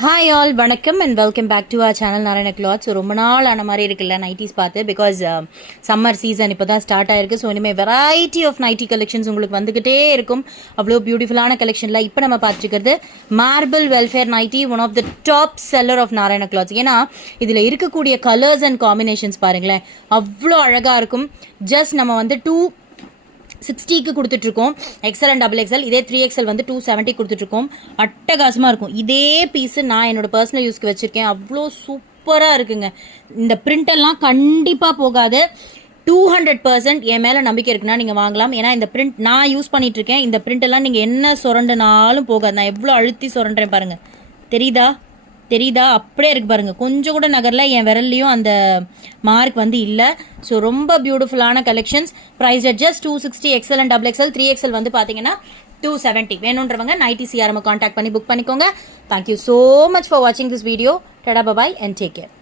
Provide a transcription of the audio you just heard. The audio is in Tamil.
ஹாய் ஆல் வணக்கம் and welcome back to our channel Narayana clothes. ரொம்ப நாள் ஆன மாதிரி இருக்குல்ல நைட்டிஸ் பார்த்து, பிகாஸ் சம்மர் சீசன் இப்போ தான் ஸ்டார்ட் ஆயிருக்கு. ஸோ இனிமேல் வெரைட்டி ஆஃப் நைட்டி கலெக்ஷன்ஸ் உங்களுக்கு வந்துக்கிட்டே இருக்கும். அவ்வளோ பியூட்டிஃபுல்லான கலெக்ஷனில் இப்போ நம்ம பார்த்துருக்கிறது marble welfare nighty, one of the top seller of Narayana clothes. ஏன்னா இதில் இருக்கக்கூடிய கலர்ஸ் அண்ட் காம்பினேஷன்ஸ் பாருங்களேன், அவ்வளோ அழகாக இருக்கும். ஜஸ்ட் நம்ம வந்து 260க்கு கொடுத்துட்ருக்கோம். XL and double XL. இதே 3XL வந்து 270 கொடுத்துட்ருக்கோம். அட்டகாசமாக இருக்கும். இதே பீஸு நான் என்னோட பர்சனல் யூஸ்க்கு வச்சுருக்கேன். அவ்வளோ சூப்பராக இருக்குங்க. இந்த பிரிண்டெல்லாம் கண்டிப்பாக போகாது. 200% என் மேலே நம்பிக்கை இருக்குன்னா நீங்கள் வாங்கலாம். ஏன்னா இந்த பிரிண்ட் நான் யூஸ் பண்ணிகிட்ருக்கேன். இந்த பிரிண்டெல்லாம் நீங்கள் என்ன சுரண்டுனாலும் போகாது. நான் எவ்வளோ அழுத்தி சுரண்டுறேன் பாருங்கள். தெரியுதா? அப்படியே இருக்குது பாருங்கள். கொஞ்சம் கூட நகரில் என் விரல்லையும் அந்த மார்க் வந்து இல்லை. ஸோ ரொம்ப பியூட்டிஃபுல்லான collections. Price at just 260. XL and double XL. 3XL வந்து பார்த்தீங்கன்னா 270. வேணுன்றவங்க நைட்டி சிஆர்எம் கான்டாக்ட் பண்ணி புக் பண்ணிக்கோங்க. தேங்க்யூ ஸோ மச் ஃபார் வாட்சிங் this video. Tata bye bye and take care.